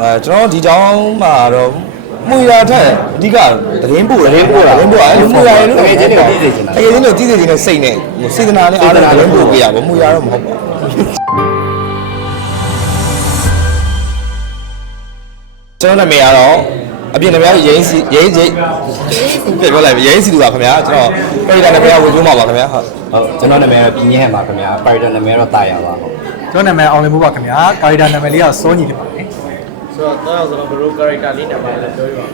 အဲကျွန်တော်ဒီကြောင်းမှာတော့မှုရထက်အဓိကသတင်းပို့တယ်သတင်းပို့တာသတင်းပို့အဲ့လိုမှုရရင်လို့တကယ်ချင်းတွေကိုသိစေချင်တာတကယ်ချင်းတွေကိုသိစေချင်တဲ့စိတ်နဲ့ဟိုစေတနာနဲ့အားလုံးသတင်းပို့ပေးရပါမှုရတော့မဟုတ်ပါဘူးကျွန်တော်နာမည်ကတော့အပြင်တစ်ပြားရင်းစီရင်းစီပြန်ပြောလိုက်ပြီရင်းစီသူပါခင်ဗျာကျွန်တော်ပရိသတ်နာမည်ကဝေကျိုးမှာပါခင်ဗျာဟုတ်ဟုတ်ကျွန်တော်နာမည်ကပြင်းညံပါခင်ဗျာပါရီတာနာမည်ကတော့တာယာပါဟုတ်ကျွန်တော်နာမည်အောင်လင်းမိုးပါခင်ဗျာကာရီတာနာမည်လေးကစောညီဖြစ်ပါတယ် ဆိုတော့တော့ဆိုတော့ဘယ်လို character လေးနဲ့ပါလဲပြောပြပါဦး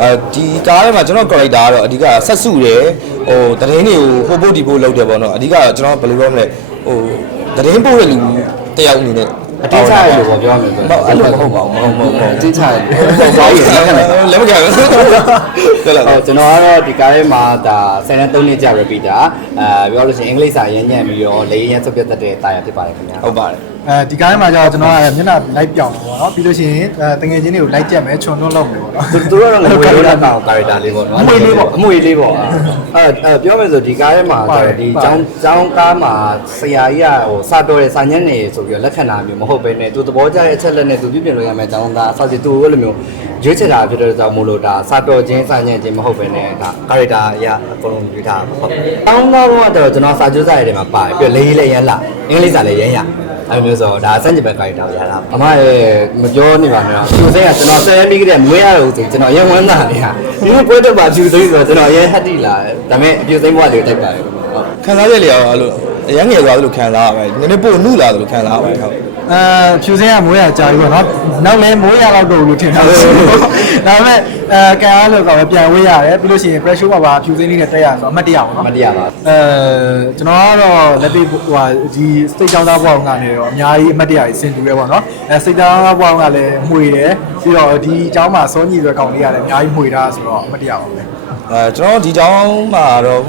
အဲဒီကားထဲမှာကျွန်တော် character ကတော့အဓိကဆက်စုတယ်ဟိုသတင်းတွေကိုဟိုပို့ဒီပို့လုပ်တယ်ပေါ့နော်အဓိကကျွန်တော်ဘယ်လိုပြောမလဲဟိုသတင်းပို့တဲ့လူတယောက်အနေနဲ့အတင်းချရလို့ပေါ့ပြောရမယ်ဆိုဟုတ်အဲ့လိုမဟုတ်ပါဘူးမဟုတ်မဟုတ်မဟုတ်အတင်းချရလို့ပေါ့ဘာလို့လဲလက်မခံဘူးဟုတ်လားဟုတ်ကျွန်တော်ကတော့ဒီကားထဲမှာဒါဆယ်နဲ့3နှစ်ကြာ repeater အဲပြောလို့ရှိရင်အင်္ဂလိပ်စာရမ်းညံ့ပြီးတော့လေရမ်းစုပ်ပြတ်တတ်တဲ့တာယာဖြစ်ပါတယ်ခင်ဗျာဟုတ်ပါတယ် အဲဒီကားထဲမှာကျတော့ကျွန်တော်ကမျက်နှာလိုက်ပြောင်းတော့ဗောနော်ပြီးလို့ရှိရင်အဲတငယ်ချင်းတွေကိုလိုက်ကြက်မယ်ခြုံတွန်းလုပ်မယ်ဗောနော် သူတို့ကတော့ငွေလို့တာကောင် character လေးပေါ့နော်အမွေလေးပေါ့အမွေလေးပေါ့အဲအဲပြောမယ်ဆိုဒီကားထဲမှာဒီចောင်းចောင်းကားမှာဆရာကြီးကဟိုစာတော်တဲ့စာညက်နေဆိုပြီးတော့လက်ခံတာမျိုးမဟုတ်ဘဲနဲ့သူသဘောကျတဲ့အချက်လက်နဲ့သူပြပြင်လို့ရမယ်ចောင်းသားဆောက်စီသူအဲ့လိုမျိုးရွေးချယ်တာဖြစ်တဲ့ကြောင့်မို့လို့ဒါစာတော်ချင်းစာညက်ချင်းမဟုတ်ဘဲနဲ့ဒါ character အရာအကုန်လုံးရွေးထားတာပေါ့။တောင်းသားတော့တော့ကျွန်တော်စာကြိုးစားရတဲ့မှာပါတယ်ပြီးတော့လေးလေးရမ်းလာအင်္ဂလိပ်စာလည်းရမ်းရ အဲ့လိုမျိုးဆိုတော့ဒါစัญญဘက် character ရတာအမရဲ့မပြောနေပါနဲ့သူစိတ်ကကျွန်တော်ဆယ်ပြီးကြတဲ့မွေးရတော့ဆိုကျွန်တော်ရမ်းဝမ်းသာနေတာဒီလိုပွဲတော့ပါဖြူသိမ်းဆိုတော့ကျွန်တော်ရမ်းဟတ်တိလာတယ်ဒါပေမဲ့အပြူသိမ်းဘဝတွေတိုက်ပါတယ်ဟုတ်ခံစားချက်လေးရောအဲ့လို အရင်ငယ်သွားသလိုခံစားရပါတယ်နည်းနည်းပို့နုလာသလိုခံစားရပါတယ်ဟုတ်အဲဖြူစင်းကမိုးရကြာပြီဗောနော်နောက်လဲမိုးရတော့တော့လို့ထင်တာဒါပေမဲ့အဲကန်အားလို့ကတော့ပြန်ဝေးရတယ်ပြီးလို့ရှိရင် pressure ပါပါဖြူစင်းလေးနဲ့တက်ရဆိုတော့အမှတ်တရပါမနော်တရားပါအဲကျွန်တော်ကတော့လက်တွေ့ဟိုဟာဒီ state ကြောင်းသားဘွားကနေတော့အများကြီးအမှတ်တရကြီးစင်တူရဲပေါ့နော်အဲစိတ်သားဘွားကလည်းမှွေတယ်ပြီးတော့ဒီအကြောင်းမှာစောညီဆိုတဲ့ကောင်လေးကလည်းအများကြီးမှွေတာဆိုတော့အမှတ်တရပါပဲအဲကျွန်တော်ဒီကြောင်းမှာတော့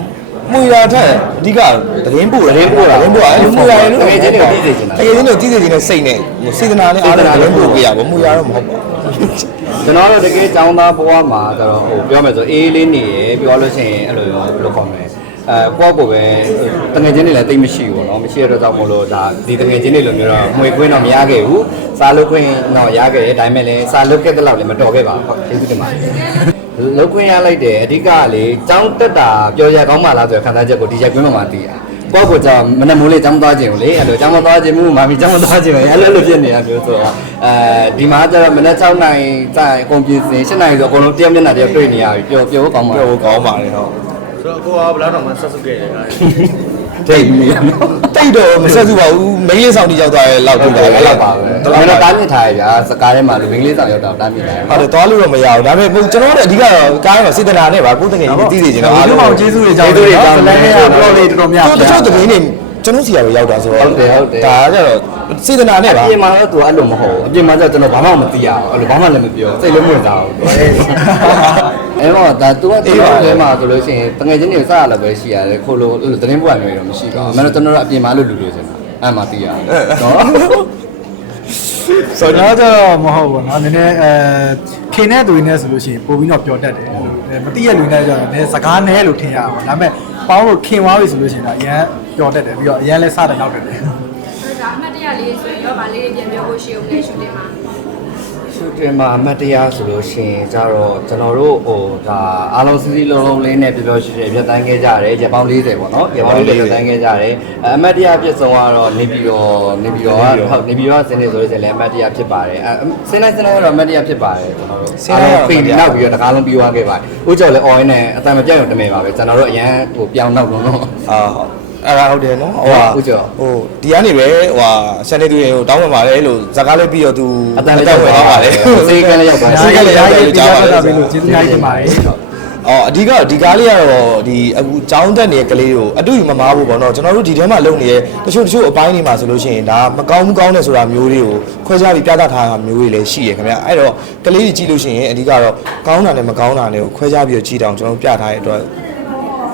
မှုရထက်အဓိကသတင်းပို့တယ်သတင်းပို့တာအဲ့လိုမှုရရင်လို့တကယ်ချင်းတွေကိုသိစေချင်တာတကယ်ချင်းတွေကိုသိစေချင်တဲ့စိတ်နဲ့ဟိုစေတနာနဲ့အားလုံးသတင်းပို့ပေးရပါမှုရတော့မဟုတ်ပါဘူးကျွန်တော်တို့တကယ်ចောင်းသားဘဝမှာကျတော့ဟိုပြောမယ်ဆိုအေးလေးနေရယ်ပြောလို့ရှိရင်အဲ့လိုဘယ်လိုခေါ်မလဲ အဲကိုယ့်ကိုပဲတငယ်ချင်းတွေလည်းတိတ်မရှိဘူးပေါ့နော်မရှိရတော့ကြောင့်မလို့ဒါဒီတငယ်ချင်းတွေလိုမျိုးတော့မှွေခွင်းတော့မရခဲ့ဘူးစားလုပ်ခွင်းတော့ရခဲ့တယ်ဒါပေမဲ့လည်းစားလုပ်ခဲ့တဲ့လောက်လည်းမတော်ခဲ့ပါဘူးဟုတ်ကျေးဇူးတင်ပါတယ်လုပ်ခွင့်ရလိုက်တယ်အဓိကလေကြောင်းတက်တာပြောရကောင်းပါလားဆိုတဲ့ခံစားချက်ကိုဒီရိုက်ခွင်းပေါ်မှာသိရကိုယ့်ကိုကြောင့်မနက်မိုးလေးကြောင်းသွားခြင်းကိုလေအဲ့လိုကြောင်းမသွားခြင်းမို့မာမီကြောင်းမသွားခြင်းပဲအဲ့လိုလိုဖြစ်နေတာမျိုးဆိုတော့အဲဒီမှာကျတော့မနက်6နိုင်တိုင်အကုန်ပြင်ဆင်7နိုင်ဆိုအကုန်လုံးတယောက်မျက်နှာတယောက်တွေ့နေရပြီပျော်ပျော်ကောင်းပါပျော်ကောင်းပါတယ်ဟုတ် ဆိုတော့ကိုကဘယ်လောက်တော့မှဆက်စုခဲ့တယ်ကားထိတ်နေနော်တိတ်တော့မဆက်စုပါဘူးမင်းလေးဆောင်တီရောက်သွားရဲ့လောက်ဟုဖြစ်တ်သွားတယ်တယ်အဲ့လောက်ပါပဲတဒါလောက်ပေမဲ့ပါတားမြစ်ထားရဗျာစကားထဲမှာလူမင်းလေးဆောင်ရောက်တော့တားမြစ်ထားရဟုတ်တယ်သွားလို့တော့မရဘူးဒါပေမဲ့ကျွန်တော်တို့အဓိကတော့ကားရမှာစေတနာနဲ့ပါကိုယ်တကယ်ကြီးသိစေချင်တော့ဒီလိုမှကျေးဇူးတွေကြောင့်နော်ဇလန်နဲ့ကတော့လေးတော်တော်များတချို့သတင်းတွေ ကျွန်တော်စီရပဲရောက်တာဆိုတော့ ဟုတ်တယ်ဟုတ်တယ် ဒါကကျတော့စေတနာနဲ့ အ ပါ ပြင်မှာတော့သူအဲ့လိုမဟုတ်ဘူးအပြင်မှာကျတော့ကျွန်တော်ဘာမှမသိရအောင်အဲ့လိုဘာမှလည်းမပြောစိတ်လုံးမဝင်စားဘူးအဲ့တော့ဒါသူကကျွန်တော်ထဲမှာဆိုလို့ရှိရင်တငယ်ချင်းတွေစရလည်းပဲရှိရတယ်ခိုးလို့အဲ့လိုသတင်းပွားမျိုးတော့မရှိတော့ဘူးအမှန်တော့ကျွန်တော်တို့အပြင်မှာလို့လူလူစင်တာအဲ့မှာသိရတယ်နော် ဆိုတော့တော့မဟုတ်ဘူးเนาะနည်းနည်းအဲခင်တဲ့သူတွေနဲ့ဆိုလို့ရှိရင်ပို့ပြီးတော့ပျော်တတ်တယ် မသိရလူနဲ့ကြတော့နည်းစကားနဲ့လို့ထင်ရပါဒါပေမဲ့ပေါင်းလို့ခင်သွားပြီဆိုလို့ရှိရင်တော့အရန်ပျော်တတ်တယ်ပြီးတော့အရန်လဲစတယ်နောက်တယ်ဒါအမှတ်တရလေးဆိုရင်ရောဗာလေးတွေပြန်ပြောဖို့ရှိအောင်လဲရှူတင်မှာ ရှုတင်မှာအမတ်တရားဆိုလို့ရှိရင်ကြတော့ကျွန်တော်တို့ဟိုဒါအားလုံးစီစီလုံးလုံးလေးနဲ့ပြောပြောရှိရှိပြတ်တန်းခဲ့ကြတယ်ရက်ပေါင်း40ပေါ့နော်ရက်ပေါင်း40ပြတ်တန်းခဲ့ကြတယ်အမတ်တရားပြည့်စုံကတော့နေပြီးတော့နေပြီးတော့ဟုတ်နေပြီးတော့စနေဆိုလို့ရှိရင်လည်းအမတ်တရားဖြစ်ပါတယ်အဲစနေစနေကတော့အမတ်တရားဖြစ်ပါတယ်ကျွန်တော်တို့ဖိပြီးနောက်ပြီးတော့တကားလုံးပြီးသွားခဲ့ပါတယ်ဥကြော်လည်း oil နဲ့အတန်မပြောက်ရုံတမယ်ပါပဲကျွန်တော်တို့အရန်ဟိုပြောင်းနောက်လုံးတော့အာဟုတ် အဲ့ဒါဟုတ်တယ်နော်ဟိုဟာဟုတ်ကြောဟိုဒီကနေပဲဟိုဟာရှန်နေသူရေဟိုတောင်းပန်ပါလေလို့ဇာကားလေးပြီးတော့သူအတန်လည်းရောက်သွားပါလေစေကလည်းရောက်ပါစေကလည်းရောက်တယ်လို့ကြားပါတယ်ပြီလို့ကျေးဇူးများကြီးတင်ပါတယ်အော်အဓိကဒီကားလေးကတော့ဒီအခုចောင်းတက်နေတဲ့ကလေးကိုအတူယူမမားဖို့ပေါ့နော်ကျွန်တော်တို့ဒီထဲမှာလုပ်နေတဲ့တချို့တချို့အပိုင်းတွေမှာဆိုလို့ရှိရင်ဒါမကောင်းဘူးကောင်းတယ်ဆိုတာမျိုးတွေကိုခွဲခြားပြီးပြသထားတာမျိုးတွေလည်းရှိရခင်ဗျအဲ့တော့ကလေးတွေကြည့်လို့ရှိရင်အဓိကတော့ကောင်းတာနဲ့မကောင်းတာတွေကိုခွဲခြားပြီးတော့ကြည့်တောင်ကျွန်တော်တို့ပြထားတဲ့အတွက်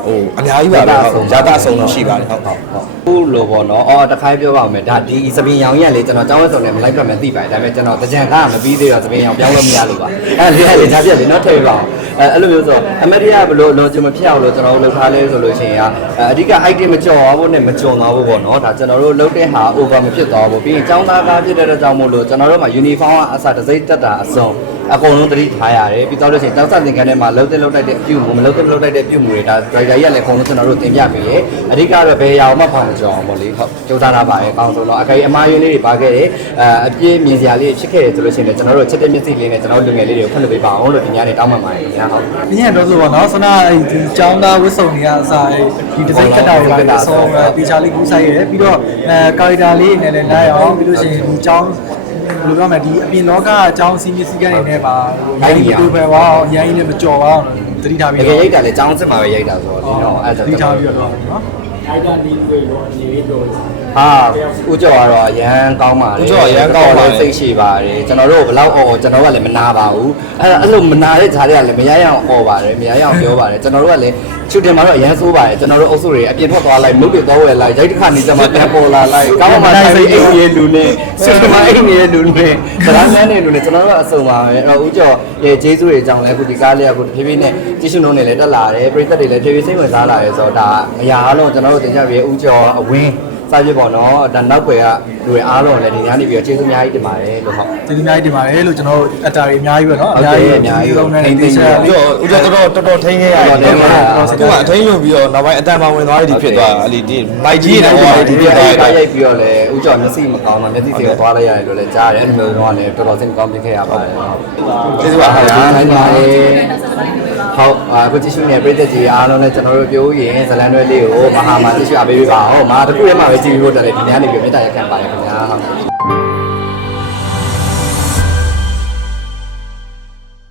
ဟိုအများကြီးပါပဲဟုတ်ရတာအဆုံးတော့ရှိပါတယ်ဟုတ်ဟုတ်ဟုတ်ဟုတ်လို့ပေါ့နော်အော်တခါပြောပါမယ်ဒါဒီစပင်ရောင်ကြီးကလေကျွန်တော်ကျောင်းဝဲဆောင်နဲ့မလိုက်ပတ်မယ်သိပါတယ်ဒါပေမဲ့ကျွန်တော်တကြံကားမပြီးသေးတော့စပင်ရောင်ပြောင်းလို့မရလို့ပါအဲ့လေအဲ့လေဒါပြက်ပြီနော်ထည့်ပါအောင်အဲအဲ့လိုမျိုးဆိုအမရိယဘလို့လောချင်မဖြစ်အောင်လို့ကျွန်တော်တို့လုပ်ထားလဲဆိုလို့ရှိရင်အဓိက item မကြော်အောင်ဖို့နဲ့မကြုံသွားဖို့ပေါ့နော်ဒါကျွန်တော်တို့လုပ်တဲ့ဟာ over မဖြစ်သွားဘူးပြီးရင်ကျောင်းသားကားဖြစ်တဲ့အတွက်ကြောင့်မို့လို့ကျွန်တော်တို့မှာ uniform ကအစတစ်စိတ်တက်တာအစုံအကုန်လုံးသတိထားရတယ်ပြီးတော့လို့ရှိရင်တောက်ဆသင်္ကန်းထဲမှာလှုပ်တဲ့လှုပ်တိုက်တဲ့အပြုမှုမလှုပ်တဲ့လှုပ်တိုက်တဲ့အပြုမှုတွေဒါ driver ကြီးကလည်းအကုန်လုံးကျွန်တော်တို့တင်ပြပေးတယ်အဓိကတော့ဘယ်ရအောင်မှဖောင်လို့ဆိုအောင်ပေါ့လေဟုတ်ကြိုးစားတာပါပဲအကောင်းဆုံးတော့အကယ်အမားယွင်းလေးတွေပါခဲ့တယ်အအပြည့်မြင်စရာလေးဖြစ်ခဲ့တယ်ဆိုလို့ရှိရင်ကျွန်တော်တို့ချက်တဲ့မျက်စိလေးနဲ့ကျွန်တော်လူငယ်လေးတွေကိုဖွင့်လို့ပေးပါအောင်လို့ဒီညနေတောင်းပန်ပါတယ်ခင်ဗျာဟုတ်ဒီညတော့ဆိုပါတော့ဆနာဒီចောင်းသားဝစ်စုံတွေကအစားဒီဒီဇိုင်းကတ်တာကိုလည်းအဆုံးတေချာလေးကူးဆိုင်ရတယ်ပြီးတော့အဲကာရီတာလေးနဲ့လည်းနိုင်အောင်ပြီးလို့ရှိရင်ဒီចောင်းဘယ်လိုပြောမလဲဒီအပြင်လောကအကြောင်းစီးမျက်စိကနေနဲ့ပါဟိုရိုက်ပြီးတော့ပဲပါအောင်အရင်ကြီးလည်းမကြော်ပါအောင်တတိထားပြီးတကယ်ရိုက်တာလည်းအကြောင်းစစ်မှာပဲရိုက်တာဆိုတော့ဒီတော့အဲ့ဒါတတိထားပြီးတော့နော် အိုက်တာနီးဝေရောအနေလေးတော့ ဟာဦးကျော်ကတော့အရန်ကောင်းပါလေစိတ်ရှိပါတယ်ကျွန်တော်တို့ဘလောက်အော်ကျွန်တော်ကလည်းမနာပါဘူးအဲ့အဲ့လိုမနာတဲ့ဈာတွေကလည်းမရရအောင်အော်ပါတယ်မရရအောင်ပြောပါတယ်ကျွန်တော်တို့ကလည်းချူတင်မှာတော့အရန်ဆိုးပါတယ်ကျွန်တော်တို့အုပ်စုတွေအပြင်ထွက်သွားလိုက်မုတ်တွေသွားဝယ်လိုက်ရိုက်တစ်ခါနေကြမှာပြန်ပေါ်လာလိုက်ကောင်းမှတိုင်းစိတ်အိမ်ရဲ့လူနဲ့ချူတင်မှာအိမ်ရဲ့လူနဲ့စကားများတဲ့လူနဲ့ကျွန်တော်တို့အဆုံပါပဲအဲ့တော့ဦးကျော်ရဲ့ဂျေဇုတွေအကြောင်းလည်းအခုဒီကားလေးကအခုတဖြည်းဖြည်းနဲ့ကြည့်ရှုနှုံးနေလည်းတက်လာတယ်ပရိသတ်တွေလည်းဖြည်းဖြည်းစိတ်ဝင်စားလာတယ်ဆိုတော့ဒါအရာအလုံးကျွန်တော်တို့တင်ကြပြဦးကျော်အဝင်း စားပြပေါ့နော်ဒါနောက်ွယ်ကလူတွေအားလုံးလည်းဒီညနေပြီးတော့ကျေးဇူးအများကြီးတင်ပါတယ်လို့ဟုတ်ဒီဒီအများကြီးတင်ပါတယ်လို့ကျွန်တော်အတားတွေအများကြီးပဲနော်ဟုတ်တယ်အများကြီးသုံးတဲ့ထိန်းသိတေမ်းချာပြီးလေးပြီးတော့ဦးကျော်တော်တော်တော်ထိန်းခဲ့ရတယ်တော်တော်ထိန်းခဲ့ရတယ်သူကအထိန်းယူပြီးတော့နောက်ပိုင်းအတန်မှဝင်သွားတယ်ဒီဖြစ်သွားတာအဲ့ဒီဒီမိုက်ကြီးနဲ့ဟိုဒီဒီဖြစ်သွားကားတယ်ရိုက်ပြီးတော့လည်းဦးကျော်မျက်စိမကောင်းတာမျက်စိစိတ်သွားလိုက်ရတယ်လို့လည်းကြားရတယ်အဲ့လိုမျိုးတော့လည်းတော်တော်စိတ်မကောင်းဖြစ်ခဲ့ရပါတယ်ဟုတ်ကျေးဇူးပါခင်ဗျာနိုင်ပါတယ် ဟုတ်အခုကြည့်ရှုနေတဲ့ပြည်သက်ကြီးအားလုံးလည်းကျွန်တော်တို့ပြောရင်ဇလန်တွဲလေးကိုမဟာမာကြည့်ရှုအားပေးပေးပါအောင်မဟာတစ်ခုထဲမှာပဲကြည့်ပြီးတော့တယ်ဒီညနေပြီးမေတ္တာရက်ခံပါတယ်ခင်ဗျာဟုတ်